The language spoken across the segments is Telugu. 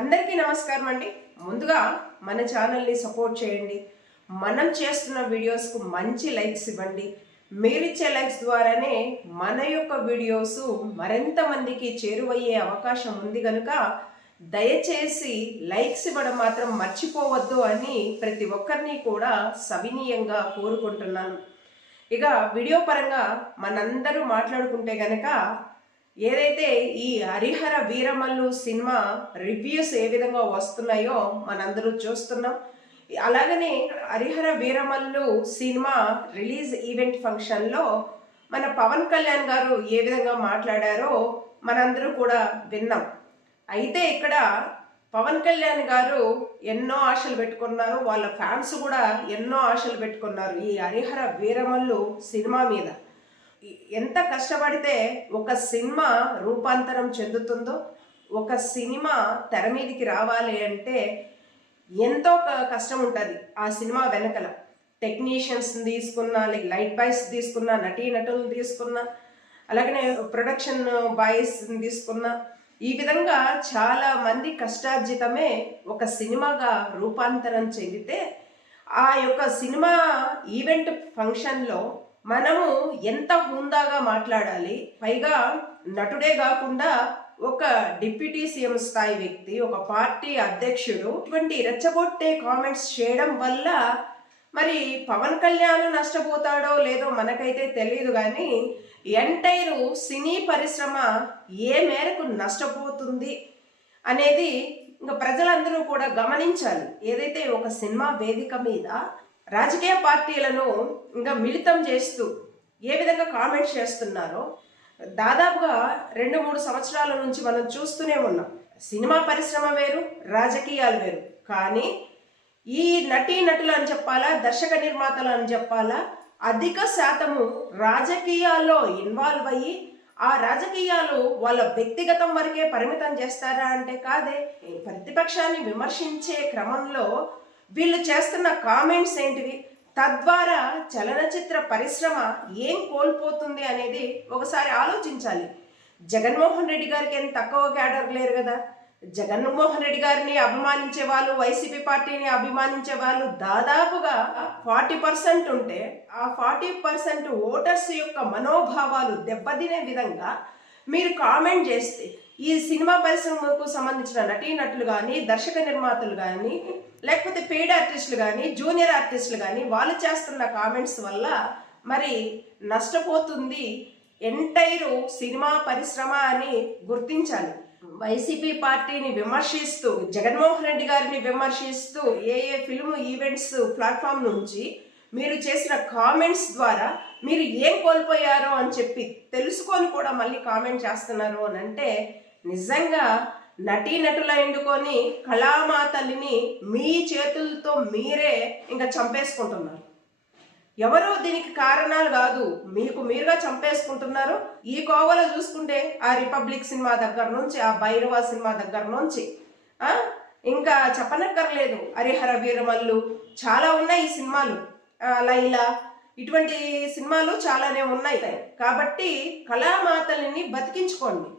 అందరికీ నమస్కారం అండి. ముందుగా మన ఛానల్ని సపోర్ట్ చేయండి. మనం చేస్తున్న వీడియోస్కు మంచి లైక్స్ ఇవ్వండి. మీరిచ్చే లైక్స్ ద్వారానే మన యొక్క వీడియోస్ మరింత మందికి చేరువయ్యే అవకాశం ఉంది కనుక దయచేసి లైక్స్ ఇవ్వడం మాత్రం మర్చిపోవద్దు అని ప్రతి ఒక్కరిని కూడా సవినీయంగా కోరుకుంటున్నాను. ఇక వీడియో పరంగా మనందరూ మాట్లాడుకుంటే గనక ఏదైతే ఈ హరిహర వీరమల్లు సినిమా రివ్యూస్ ఏ విధంగా వస్తున్నాయో మనందరూ చూస్తున్నాం. అలాగనే Harihara Veeramallu cinema release event ఫంక్షన్లో మన పవన్ కళ్యాణ్ గారు ఏ విధంగా మాట్లాడారో మనందరూ కూడా విన్నాం. అయితే ఇక్కడ పవన్ కళ్యాణ్ గారు ఎన్నో ఆశలు పెట్టుకున్నారు. వాళ్ళ ఫ్యాన్స్ కూడా ఎన్నో ఆశలు పెట్టుకున్నారు ఈ హరిహర వీరమల్లు సినిమా మీద. ఎంత కష్టపడితే ఒక సినిమా రూపాంతరం చెందుతుందో ఒక సినిమా తెర మీదకి రావాలి అంటే ఎంతో కష్టం ఉంటుంది ఆ సినిమా వెనకల. టెక్నీషియన్స్ తీసుకున్నా లైక్ లైట్ బాయ్స్ తీసుకున్నా నటీ నటులను తీసుకున్నా అలాగనే ప్రొడక్షన్ బాయ్స్ తీసుకున్నా ఈ విధంగా చాలా మంది కష్టార్జితమే ఒక సినిమాగా రూపాంతరం చెందితే ఆ యొక్క సినిమా ఈవెంట్ ఫంక్షన్లో మనము ఎంత హుందాగా మాట్లాడాలి పైగా నటుడే కాకుండా ఒక డిప్యూటీ సీఎం స్థాయి వ్యక్తి ఒక పార్టీ అధ్యక్షుడు ఇటువంటి రెచ్చగొట్టే కామెంట్స్ చేయడం వల్ల మరి పవన్ కళ్యాణ్ నష్టపోతాడో లేదో మనకైతే తెలియదు కానీ ఎంటైర్ సినీ పరిశ్రమ ఏ మేరకు నష్టపోతుంది అనేది ఇంకా ప్రజలందరూ కూడా గమనించాలి. ఏదైతే ఒక సినిమా వేదిక మీద రాజకీయ పార్టీలను ఇంకా మిళితం చేస్తూ ఏ విధంగా కామెంట్స్ చేస్తున్నారో దాదాపుగా రెండు మూడు సంవత్సరాల నుంచి మనం చూస్తూనే ఉన్నాం. సినిమా పరిశ్రమ వేరు రాజకీయాలు వేరు. కానీ ఈ నటీ నటులు అని చెప్పాలా దర్శక నిర్మాతలు అని చెప్పాలా అధిక శాతము రాజకీయాల్లో ఇన్వాల్వ్ అయ్యి ఆ రాజకీయాలు వాళ్ళ వ్యక్తిగతం వరకే పరిమితం చేస్తారా అంటే కాదే. ఈ ప్రతిపక్షాన్ని విమర్శించే క్రమంలో వీళ్ళు చేస్తున్న కామెంట్స్ ఏంటివి? తద్వారా చలనచిత్ర పరిశ్రమ ఏం కోల్పోతుంది అనేది ఒకసారి ఆలోచించాలి. జగన్మోహన్ రెడ్డి గారికి ఏం తక్కువ క్యాడర్ లేరు కదా? జగన్మోహన్ రెడ్డి గారిని అభిమానించే వాళ్ళు వైసీపీ పార్టీని అభిమానించే వాళ్ళు దాదాపుగా ఫార్టీ పర్సెంట్ ఉంటే ఆ ఫార్టీ పర్సెంట్ ఓటర్స్ యొక్క మనోభావాలు దెబ్బతినే విధంగా మీరు కామెంట్ చేస్తే ఈ సినిమా పరిశ్రమకు సంబంధించిన నటీనటులు కానీ దర్శక నిర్మాతలు కానీ లేకపోతే పెయిడ్ ఆర్టిస్టులు కానీ జూనియర్ ఆర్టిస్టులు కానీ వాళ్ళు చేస్తున్న కామెంట్స్ వల్ల మరి నష్టపోతుంది ఎంటైర్ సినిమా పరిశ్రమ అని గుర్తించాలి. వైసీపీ పార్టీని విమర్శిస్తూ జగన్మోహన్ రెడ్డి గారిని విమర్శిస్తూ ఏ ఏ ఫిల్మ్ ఈవెంట్స్ ప్లాట్ఫామ్ నుంచి మీరు చేసిన కామెంట్స్ ద్వారా మీరు ఏం కోల్పోయారో అని చెప్పి తెలుసుకొని కూడా మళ్ళీ కామెంట్ చేస్తున్నారు అని అంటే నిజంగా నటీ నటుల ఎండుకొని కళామాతల్ని మీ చేతులతో మీరే ఇంకా చంపేసుకుంటున్నారు. ఎవరో దీనికి కారణాలు కాదు మీకు మీరుగా చంపేసుకుంటున్నారు. ఈ కోవలో చూసుకుంటే ఆ రిపబ్లిక్ సినిమా దగ్గర నుంచి ఆ భైరవ సినిమా దగ్గర నుంచి ఇంకా చెప్పనక్కర్లేదు. హరిహర వీరమల్లు చాలా ఉన్నాయి ఈ సినిమాలు. లైలా ఇటువంటి సినిమాలు చాలానే ఉన్నాయి. కాబట్టి కళామాతల్ని బతికించుకోండి.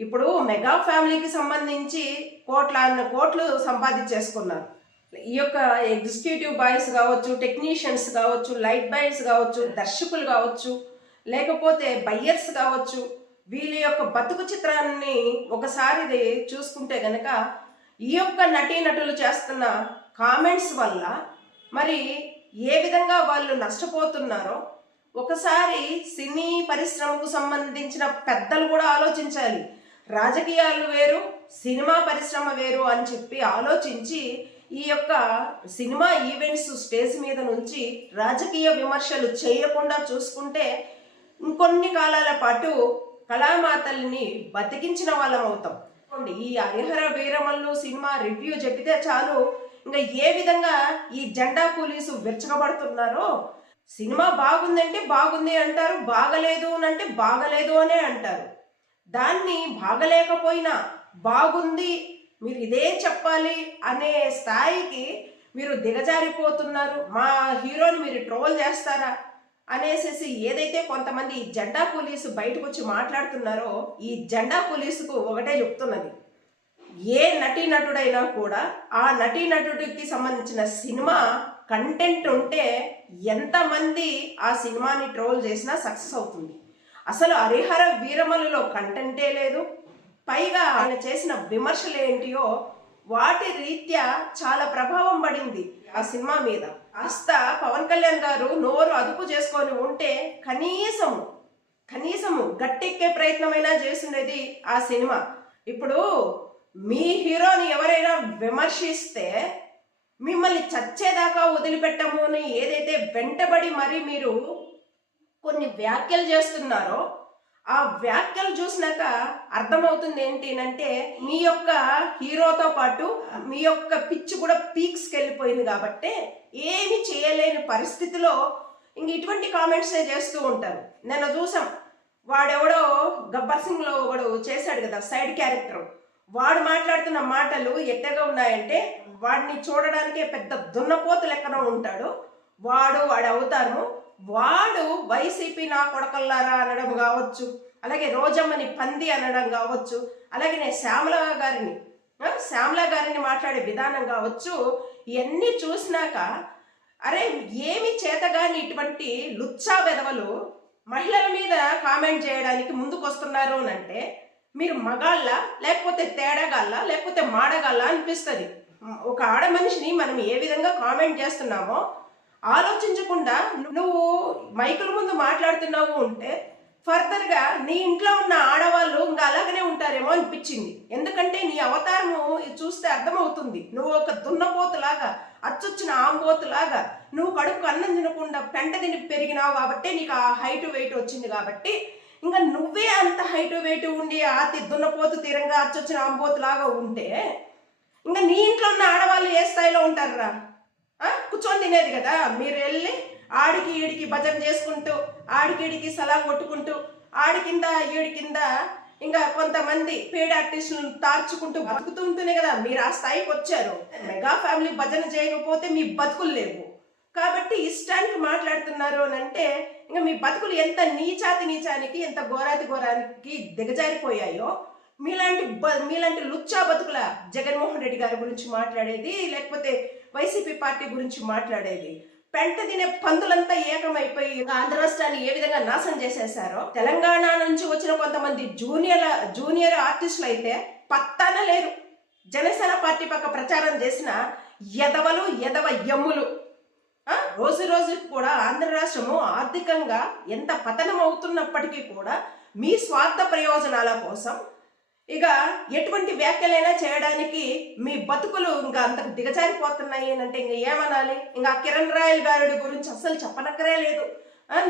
ఇప్పుడు మెగా ఫ్యామిలీకి సంబంధించి కోట్ల కోట్లు సంపాదించేసుకున్నారు. ఈ యొక్క ఎగ్జిక్యూటివ్ బాయ్స్ కావచ్చు టెక్నీషియన్స్ కావచ్చు లైట్ బాయ్స్ కావచ్చు దర్శకులు కావచ్చు లేకపోతే బయ్యర్స్ కావచ్చు వీళ్ళ యొక్క బతుకు చిత్రాన్ని ఒకసారి చూసుకుంటే గనక ఈ యొక్క నటీనటులు చేస్తున్న కామెంట్స్ వల్ల మరి ఏ విధంగా వాళ్ళు నష్టపోతున్నారో ఒకసారి సినీ పరిశ్రమకు సంబంధించిన పెద్దలు కూడా ఆలోచించాలి. రాజకీయాలు వేరు సినిమా పరిశ్రమ వేరు అని చెప్పి ఆలోచించి ఈ యొక్క సినిమా ఈవెంట్స్ స్టేజ్ మీద నుంచి రాజకీయ విమర్శలు చేయకుండా చూసుకుంటే ఇంకొన్ని కాలాల పాటు కళామాతల్ని బతికించిన వాళ్ళం అవుతాం. ఈ హరిహర వీరమల్లు సినిమా రివ్యూ చెప్పితే చాలు. ఇంకా ఏ విధంగా ఈ జెండా పోలీసు విరచకబడుతున్నారో? సినిమా బాగుందంటే బాగుంది అంటారు బాగలేదు అని అంటే బాగలేదు అనే అంటారు. దాన్ని బాగలేకపోయినా బాగుంది మీరు ఇదే చెప్పాలి అనే స్థాయికి మీరు దిగజారిపోతున్నారు. మా హీరోని మీరు ట్రోల్ చేస్తారా? అనేసేసి ఏదైతే కొంతమంది ఈ జెండా పోలీసు బయటకు వచ్చి మాట్లాడుతున్నారో ఈ జెండా పోలీసుకు ఒకటే చెప్తున్నది. ఏ నటీనటుడైనా కూడా ఆ నటీనటుడికి సంబంధించిన సినిమా కంటెంట్ ఉంటే ఎంతమంది ఆ సినిమాని ట్రోల్ చేసినా సక్సెస్ అవుతుంది. అసలు హరిహర వీరమలలో కంటెంటే లేదు. పైగా ఆయన చేసిన విమర్శలు ఏంటియో వాటి రీత్యా చాలా ప్రభావం పడింది ఆ సినిమా మీద. కాస్త పవన్ కళ్యాణ్ గారు నోరు అదుపు చేసుకొని ఉంటే కనీసము కనీసము గట్టెక్కే ప్రయత్నమైనా చేసినది ఆ సినిమా. ఇప్పుడు మీ హీరోని ఎవరైనా విమర్శిస్తే మిమ్మల్ని చచ్చేదాకా వదిలిపెట్టము అని ఏదైతే వెంటబడి మరి మీరు కొన్ని వ్యాఖ్యలు చేస్తున్నారో ఆ వ్యాఖ్యలు చూసినాక అర్థమవుతుంది ఏంటి అంటే మీ యొక్క హీరోతో పాటు మీ యొక్క పిచ్ కూడా పీక్స్కి వెళ్ళిపోయింది కాబట్టి ఏమి చేయలేని పరిస్థితిలో ఇంక ఇటువంటి కామెంట్సే చేస్తూ ఉంటారు నిన్న చూసాం వాడెవడో గబ్బర్ సింగ్లో ఒకడు చేశాడు కదా సైడ్ క్యారెక్టర్. వాడు మాట్లాడుతున్న మాటలు ఎట్టగా ఉన్నాయంటే వాడిని చూడడానికే పెద్ద దున్నపోతు లెక్కన ఉంటాడు. వాడు వాడు అవుతారు వాడు వైసీపీ నా కొడకల్లారా అనడం కావచ్చు అలాగే రోజమ్మని పంది అనడం కావచ్చు అలాగే నేను శ్యామల గారిని శ్యామల గారిని మాట్లాడే విధానం కావచ్చు ఇవన్నీ చూసినాక అరే ఏమి చేతగాని ఇటువంటి లుచ్చా వెధవలు మహిళల మీద కామెంట్ చేయడానికి ముందుకు వస్తున్నారు అని అంటే మీరు మగాళ్ళ లేకపోతే తేడగాళ్ళ లేకపోతే మాడగాళ్ళ అనిపిస్తుంది. ఒక ఆడ మనిషిని మనం ఏ విధంగా కామెంట్ చేస్తున్నామో ఆలోచించకుండా నువ్వు మైకుల ముందు మాట్లాడుతున్నావు అంటే ఫర్దర్గా నీ ఇంట్లో ఉన్న ఆడవాళ్ళు ఇంకా అలాగనే ఉంటారేమో అనిపించింది. ఎందుకంటే నీ అవతారము చూస్తే అర్థమవుతుంది. నువ్వు ఒక దున్నపోతులాగా అచ్చొచ్చిన ఆంబోతులాగా నువ్వు కడుపు అన్నం తినకుండా పెంట తిని పెరిగినావు కాబట్టి నీకు ఆ హైట్ వెయిట్ వచ్చింది కాబట్టి ఇంకా నువ్వే అంత హైట్ వెయిట్ ఉండి ఆతి దున్నపోతు తీరంగా అచ్చొచ్చిన ఆంబోతులాగా ఉంటే ఇంకా నీ ఇంట్లో ఉన్న ఆడవాళ్ళు ఏ స్థాయిలో ఉంటారా కూర్చొని తినేది కదా. మీరు వెళ్ళి ఆడికి ఈడికి భజన చేసుకుంటూ ఆడికి ఈడికి సలా కొట్టుకుంటూ ఆడి కింద ఈడి కింద ఇంకా కొంతమంది పేడ్ ఆర్టిస్టులను తార్చుకుంటూ బతుకుతుంటేనే కదా. మీరు ఆ స్థాయికి వచ్చారు. మెగా ఫ్యామిలీ భజన చేయకపోతే మీ బతుకులు లేవు. కాబట్టి ఇష్టానికి మాట్లాడుతున్నారు అని అంటే ఇంకా మీ బతుకులు ఎంత నీచాతి నీచానికి ఎంత ఘోరాతి ఘోరానికి దిగజారిపోయాయో మీలాంటి బ- మీలాంటి లుచ్చా బతుకుల జగన్మోహన్ రెడ్డి గారి గురించి మాట్లాడేది లేకపోతే వైసీపీ పార్టీ గురించి మాట్లాడేది. పెంట తినే పందులంతా ఏకమైపోయి ఆంధ్ర రాష్ట్రాన్ని ఏ విధంగా నాశనం చేసేసారో తెలంగాణ నుంచి వచ్చిన కొంతమంది జూనియర్ జూనియర్ ఆర్టిస్టులు అయితే పత్తాన లేరు. జనసేన పార్టీ పక్క ప్రచారం చేసిన ఎదవలు ఎదవ ఎమ్ములు రోజు రోజుకి కూడా ఆంధ్ర రాష్ట్రము ఆర్థికంగా ఎంత పతనం అవుతున్నప్పటికీ కూడా మీ స్వార్థ ప్రయోజనాల కోసం ఇక ఎటువంటి వ్యాఖ్యలైనా చేయడానికి మీ బతుకులు ఇంకా అంత దిగజారిపోతున్నాయి అని అంటే ఇంకా ఏమనాలి? ఇంకా కిరణ్ రాయల్ గారుడి గురించి అస్సలు చెప్పనక్కరే లేదు.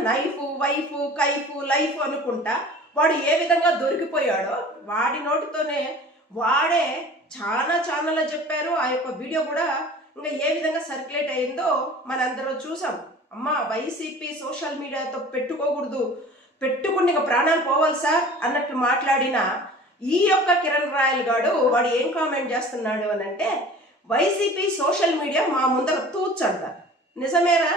నైఫ్ వైఫ్ కైఫ్ లైఫ్ అనుకుంటా వాడు ఏ విధంగా దొరికిపోయాడో వాడి నోటితోనే వాడే చాలా ఛానల్లో చెప్పారు. ఆ యొక్క వీడియో కూడా ఇంకా ఏ విధంగా సర్క్యులేట్ అయిందో మనందరూ చూసాం. అమ్మ వైసీపీ సోషల్ మీడియాతో పెట్టుకోకూడదు. పెట్టుకుని ఇక ప్రాణాలు పోవాలి సార్ అన్నట్టు మాట్లాడిన ఈ యొక్క కిరణ్ రాయల్ గాడు వాడు ఏం కామెంట్ చేస్తున్నాడు అని అంటే వైసీపీ సోషల్ మీడియా మా ముందర తూచు అంట నిజమేరా?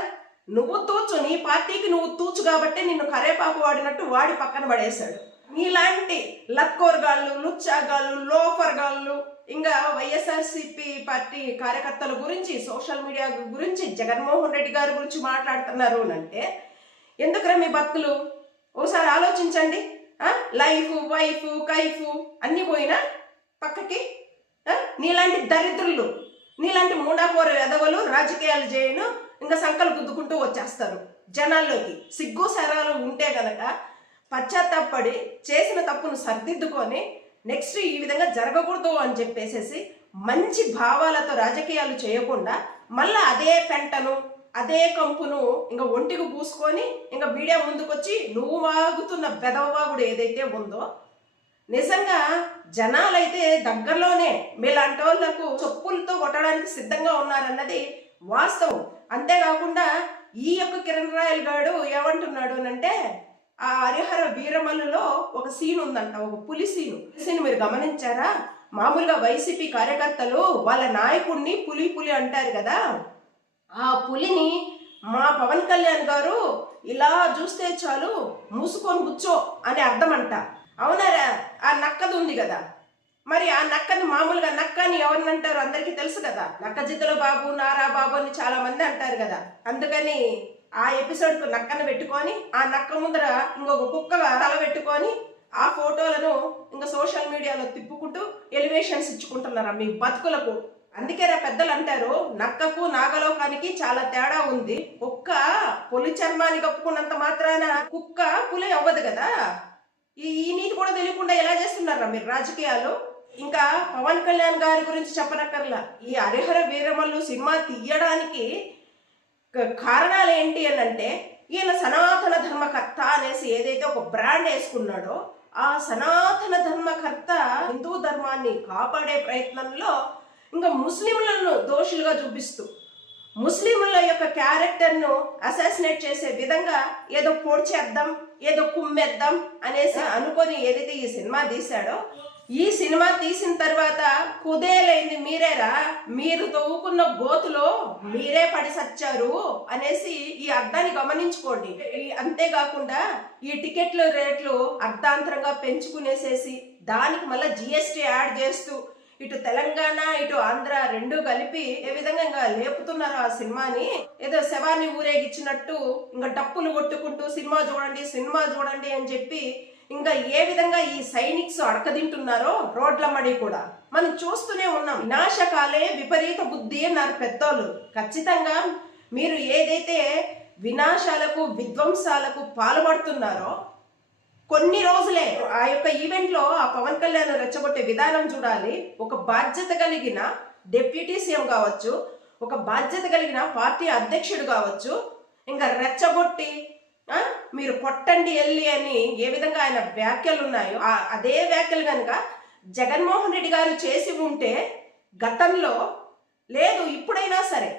నువ్వు తూచు నీ పార్టీకి నువ్వు తూచు కాబట్టి నిన్ను కరేపాకు వాడినట్టు వాడి పక్కన పడేశాడు. నీలాంటి లక్కోర్గాళ్ళు లుచ్చాగాళ్ళు లోఫర్గాళ్ళు ఇంకా వైఎస్ఆర్సీపీ పార్టీ కార్యకర్తల గురించి సోషల్ మీడియా గురించి జగన్మోహన్ రెడ్డి గారి గురించి మాట్లాడుతున్నారు అని అంటే ఎందుకురా మీ భక్తులు ఓసారి ఆలోచించండి. లైఫ్ వైఫ్ కైఫ్ అన్నీ పోయినా పక్కకి నీలాంటి దరిద్రులు నీలాంటి మూడాకోర ఎదవలు రాజకీయాలు చేయను ఇంకా సంకలు గుద్దుకుంటూ వచ్చేస్తారు జనాల్లోకి. సిగ్గు సరాలు ఉంటే గనక పశ్చాత్తాపడి చేసిన తప్పును సర్దిద్దుకొని నెక్స్ట్ ఈ విధంగా జరగకూడదు అని చెప్పేసేసి మంచి భావాలతో రాజకీయాలు చేయకుండా మళ్ళీ అదే పెంటను అదే కంపును ఇంకా ఒంటికి పూసుకొని ఇంకా మీడియా ముందుకొచ్చి నువ్వు వాగుతున్న బెదవవాగుడు ఏదైతే ఉందో నిజంగా జనాలైతే దగ్గరలోనే మీలాంటి వాళ్ళకు చెప్పులతో కొట్టడానికి సిద్ధంగా ఉన్నారన్నది వాస్తవం. అంతేకాకుండా ఈ యొక్క కిరణ్ రాయల్ గాడు ఏమంటున్నాడు అంటే ఆ హరిహర వీరమల్లులో ఒక సీన్ ఉందంట ఒక పులి సీను. సీన్ మీరు గమనించారా? మామూలుగా వైసీపీ కార్యకర్తలు వాళ్ళ నాయకుడిని పులి పులి అంటారు కదా? ఆ పులిని మా పవన్ కళ్యాణ్ గారు ఇలా చూస్తే చాలు మూసుకొని కూర్చో అని అర్థం అంట అవునారా? ఆ నక్కది ఉంది కదా. మరి ఆ నక్కని మామూలుగా నక్కని ఎవరిని అంటారు? అందరికీ తెలుసు కదా. నక్క జిద్దుల బాబు నారా బాబు అని చాలా మంది అంటారు కదా. అందుకని ఆ ఎపిసోడ్కు నక్కను పెట్టుకొని ఆ నక్క ముందర ఇంకొక కుక్క తల పెట్టుకొని ఆ ఫోటోలను ఇంకా సోషల్ మీడియాలో తిప్పుకుంటూ ఎలివేషన్స్ ఇచ్చుకుంటున్నారా మీ బతుకులకు? అందుకే పెద్దలు అంటారు నక్కకు నాగలోకానికి చాలా తేడా ఉంది. కుక్క పులి చర్మాన్ని కప్పుకున్నంత మాత్రాన కుక్క పులి అవ్వదు కదా? ఈ నీతి కూడా తెలియకుండా ఎలా చేస్తున్నారా మీరు రాజకీయాలు? ఇంకా పవన్ కళ్యాణ్ గారి గురించి చెప్పనక్కర్లా. ఈ హరిహర వీరమల్లు సినిమా తీయడానికి క- కారణాలు ఏంటి అని అంటే ఈయన సనాతన ధర్మకర్త అనేసి ఏదైతే ఒక బ్రాండ్ వేసుకున్నాడో ఆ సనాతన ధర్మకర్త హిందూ ధర్మాన్ని కాపాడే ప్రయత్నంలో ఇంకా ముస్లింలను దోషులుగా చూపిస్తూ ముస్లింల యొక్క క్యారెక్టర్ను అసాసినేట్ చేసే విధంగా ఏదో పొడిచేద్దాం ఏదో కుమ్మేద్దాం అనేసి అనుకొని ఏదైతే ఈ సినిమా తీశాడో ఈ సినిమా తీసిన తర్వాత కుదేలైంది మీరేరా? మీరు తవ్వుకున్న గోతులో మీరే పడి సచ్చారు అనేసి ఈ అర్థాన్ని గమనించుకోండి. అంతేకాకుండా ఈ టికెట్ల రేట్లు అర్ధాంతరంగా పెంచుకునేసేసి దానికి మళ్ళీ జిఎస్టీ యాడ్ చేస్తూ ఇటు తెలంగాణ ఇటు ఆంధ్ర రెండు కలిపి ఏ విధంగా లేపుతున్నారు ఆ సినిమాని? ఏదో శవాన్ని ఊరేగిచ్చినట్టు ఇంకా డప్పులు కొట్టుకుంటూ సినిమా చూడండి సినిమా చూడండి అని చెప్పి ఇంకా ఏ విధంగా ఈ సైనిక్స్ అడకదింటున్నారో రోడ్ల మడి కూడా మనం చూస్తూనే ఉన్నాం. వినాశకాలే విపరీత బుద్ధి అన్నారు పెద్దోళ్ళు. ఖచ్చితంగా మీరు ఏదైతే వినాశాలకు విధ్వంసాలకు పాల్పడుతున్నారో కొన్ని రోజులే ఆ యొక్క ఈవెంట్లో ఆ పవన్ కళ్యాణ్ రెచ్చగొట్టే విధానం చూడాలి. ఒక బాధ్యత కలిగిన డిప్యూటీ సీఎం కావచ్చు ఒక బాధ్యత కలిగిన పార్టీ అధ్యక్షుడు కావచ్చు. ఇంకా రెచ్చగొట్టి మీరు కొట్టండి వెళ్ళి అని ఏ విధంగా ఆయన వ్యాఖ్యలు ఉన్నాయో ఆ- అదే వ్యాఖ్యలు కనుక జగన్మోహన్ రెడ్డి గారు చేసి ఉంటే గతంలో లేదు ఇప్పుడైనా సరే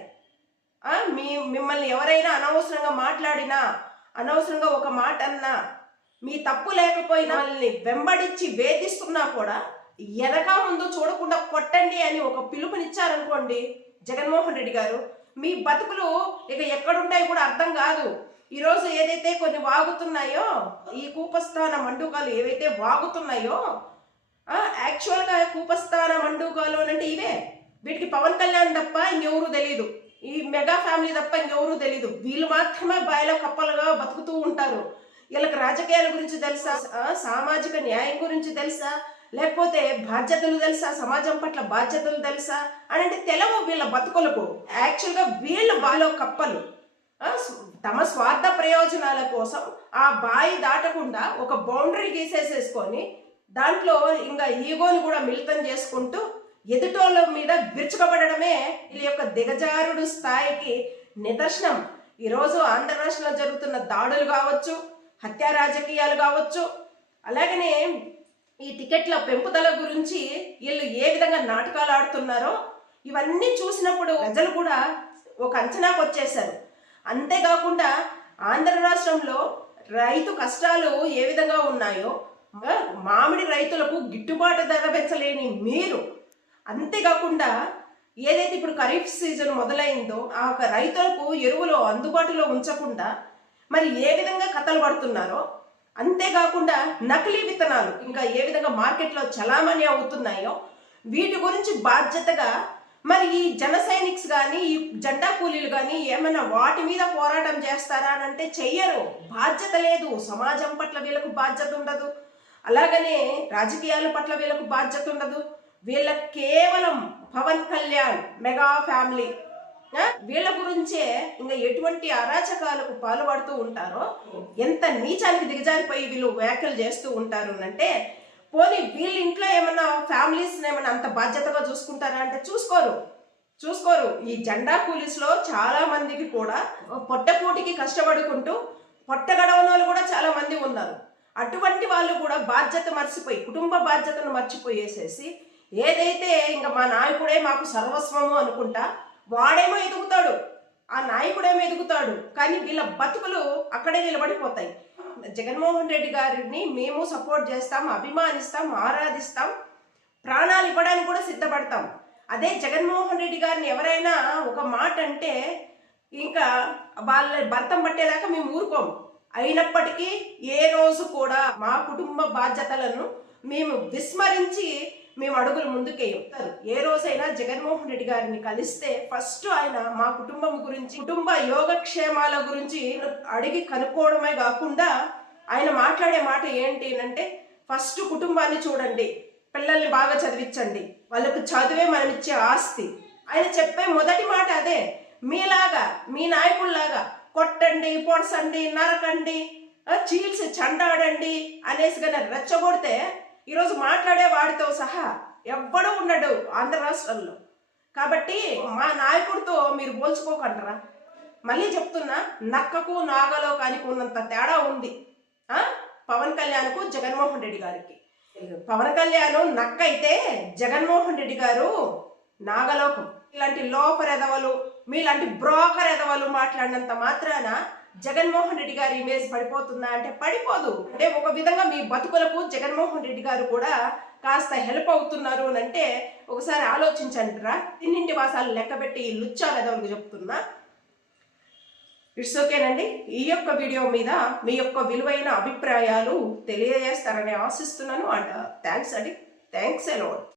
మీ మిమ్మల్ని ఎవరైనా అనవసరంగా మాట్లాడినా అనవసరంగా ఒక మాట అన్నా మీ తప్పు లేకపోయినా వాళ్ళని వెంబడించి వేధిస్తున్నా కూడా వెనక ముందు చూడకుండా కొట్టండి అని ఒక పిలుపునిచ్చారనుకోండి జగన్మోహన్ రెడ్డి గారు మీ బతుకులు ఇక ఎక్కడుంటాయో కూడా అర్థం కాదు. ఈరోజు ఏదైతే కొన్ని వాగుతున్నాయో ఈ కూపస్థాన మండుకాలు ఏవైతే వాగుతున్నాయో యాక్చువల్గా కూపస్థాన మండుకాలు అని అంటే ఇవే. వీటికి పవన్ కళ్యాణ్ తప్ప ఇంకెవరు తెలియదు ఈ మెగా ఫ్యామిలీ తప్ప ఇంకెవరు తెలియదు వీళ్ళు మాత్రమే బాయిలో కప్పలుగా బతుకుతూ ఉంటారు. వీళ్ళకి రాజకీయాల గురించి తెలుసా? సామాజిక న్యాయం గురించి తెలుసా? లేకపోతే బాధ్యతలు తెలుసా? సమాజం పట్ల బాధ్యతలు తెలుసా? అని అంటే తెలవు వీళ్ళ బతుకులకు. యాక్చువల్గా వీళ్ళు బాలో కప్పలు. తమ స్వార్థ ప్రయోజనాల కోసం ఆ బాయి దాటకుండా ఒక బౌండరీ గీసేసేసుకొని దాంట్లో ఇంకా ఈగోని కూడా మిళితం చేసుకుంటూ ఎదుటోళ్ళ మీద విరుచుకబడమే వీళ్ళ యొక్క దిగజారుడు స్థాయికి నిదర్శనం. ఈరోజు ఆంధ్ర రాష్ట్రంలో జరుగుతున్న దాడులు కావచ్చు హత్యా రాజకీయాలు కావచ్చు. అలాగనే ఈ టికెట్ల పెంపుదల గురించి వీళ్ళు ఏ విధంగా నాటకాలు ఆడుతున్నారో ఇవన్నీ చూసినప్పుడు ప్రజలు కూడా ఒక అంచనాకు వచ్చేసారు అంతేకాకుండా ఆంధ్ర రాష్ట్రంలో రైతు కష్టాలు ఏ విధంగా ఉన్నాయో మామిడి రైతులకు గిట్టుబాటు ధర పెంచలేని మీరు. అంతేకాకుండా ఏదైతే ఇప్పుడు ఖరీఫ్ సీజన్ మొదలైందో ఆ యొక్క రైతులకు ఎరువులు అందుబాటులో ఉంచకుండా మరి ఏ విధంగా కథలు పడుతున్నారో అంతేకాకుండా నకిలీ విత్తనాలు ఇంకా ఏ విధంగా మార్కెట్లో చలామణి అవుతున్నాయో వీటి గురించి బాధ్యతగా మరి ఈ జన సైనిక్స్ కానీ ఈ జెండా కూలీలు కానీ ఏమైనా వాటి మీద పోరాటం చేస్తారా అని అంటే చెయ్యరు. బాధ్యత లేదు. సమాజం పట్ల వీళ్ళకు బాధ్యత ఉండదు. అలాగనే రాజకీయాల పట్ల వీళ్ళకు బాధ్యత ఉండదు. వీళ్ళ కేవలం పవన్ కళ్యాణ్ మెగా ఫ్యామిలీ. వీళ్ళ గురించే ఇంకా ఎటువంటి అరాచకాలకు పాల్పడుతూ ఉంటారో ఎంత నీచానికి దిగజారిపోయి వీళ్ళు వ్యాఖ్యలు చేస్తూ ఉంటారు అంటే పోనీ వీళ్ళ ఇంట్లో ఏమన్నా ఫ్యామిలీస్ ఏమన్నా అంత బాధ్యతగా చూసుకుంటారా అంటే చూసుకోరు. చూసుకోరు. ఈ జెండా కూలీస్లో చాలా మందికి కూడా పొట్టపోటికి కష్టపడుకుంటూ పొట్ట గడవనోళ్ళు వాళ్ళు కూడా చాలా మంది ఉన్నారు. అటువంటి వాళ్ళు కూడా బాధ్యత మర్చిపోయి కుటుంబ బాధ్యతను మర్చిపోయేసేసి ఏదైతే ఇంకా మా నాయకుడే మాకు సర్వస్వము అనుకుంటా వాడేమో ఎదుగుతాడు. ఆ నాయకుడేమో ఎదుగుతాడు. కానీ వీళ్ళ బతుకులు అక్కడే నిలబడిపోతాయి. జగన్మోహన్ రెడ్డి గారిని మేము సపోర్ట్ చేస్తాం అభిమానిస్తాం ఆరాధిస్తాం ప్రాణాలు ఇవ్వడానికి కూడా సిద్ధపడతాం. అదే జగన్మోహన్ రెడ్డి గారిని ఎవరైనా ఒక మాట అంటే ఇంకా వాళ్ళ భర్తం పట్టేదాకా మేము ఊరుకోం. అయినప్పటికీ ఏ రోజు కూడా మా కుటుంబ బాధ్యతలను మేము విస్మరించి మేము అడుగులు ముందుకేయం ఏ రోజైనా జగన్మోహన్ రెడ్డి గారిని కలిస్తే ఫస్ట్ ఆయన మా కుటుంబం గురించి కుటుంబ యోగక్షేమాల గురించి అడిగి కనుక్కోవడమే కాకుండా ఆయన మాట్లాడే మాట ఏంటి అంటే ఫస్ట్ కుటుంబాన్ని చూడండి పిల్లల్ని బాగా చదివించండి వాళ్ళకు చదివే మనం ఇచ్చే ఆస్తి. ఆయన చెప్పే మొదటి మాట అదే మీలాగా మీ నాయకుల్లాగా కొట్టండి పొడసండి నరకండి ఆ, చండాడండి అనేసి కానీ రెచ్చగొడితే ఈరోజు మాట్లాడే వాడితో సహా ఎవ్వడూ ఉండడు ఆంధ్ర రాష్ట్రంలో. కాబట్టి మా నాయకుడితో మీరు పోల్చుకోకంటారా మళ్ళీ చెప్తున్నా నక్కకు నాగలోకానికి ఉన్నంత తేడా ఉంది. పవన్ కళ్యాణ్కు జగన్మోహన్ రెడ్డి గారికి. పవన్ కళ్యాణ్ నక్క అయితే జగన్మోహన్ రెడ్డి గారు నాగలోకం. ఇలాంటి లోపర్ ఎదవలు మీలాంటి బ్రోకర్ ఎదవలు మాట్లాడినంత మాత్రాన జగన్మోహన్ రెడ్డి గారి ఇమేజ్ పడిపోతుందా అంటే పడిపోదు. అంటే ఒక విధంగా మీ బతుకులకు జగన్మోహన్ రెడ్డి గారు కూడా కాస్త హెల్ప్ అవుతున్నారు అని అంటే ఒకసారి ఆలోచించండి రా. తిన్నింటి వాసాలు లెక్కబెట్టి ఈ లుచ్చా చెప్తున్నా. ఇట్స్ ఓకేనండి ఈ యొక్క వీడియో మీద మీ యొక్క విలువైన అభిప్రాయాలు తెలియజేస్తారని ఆశిస్తున్నాను. అండ్ థ్యాంక్స్ uh, అండి. Thanks a lot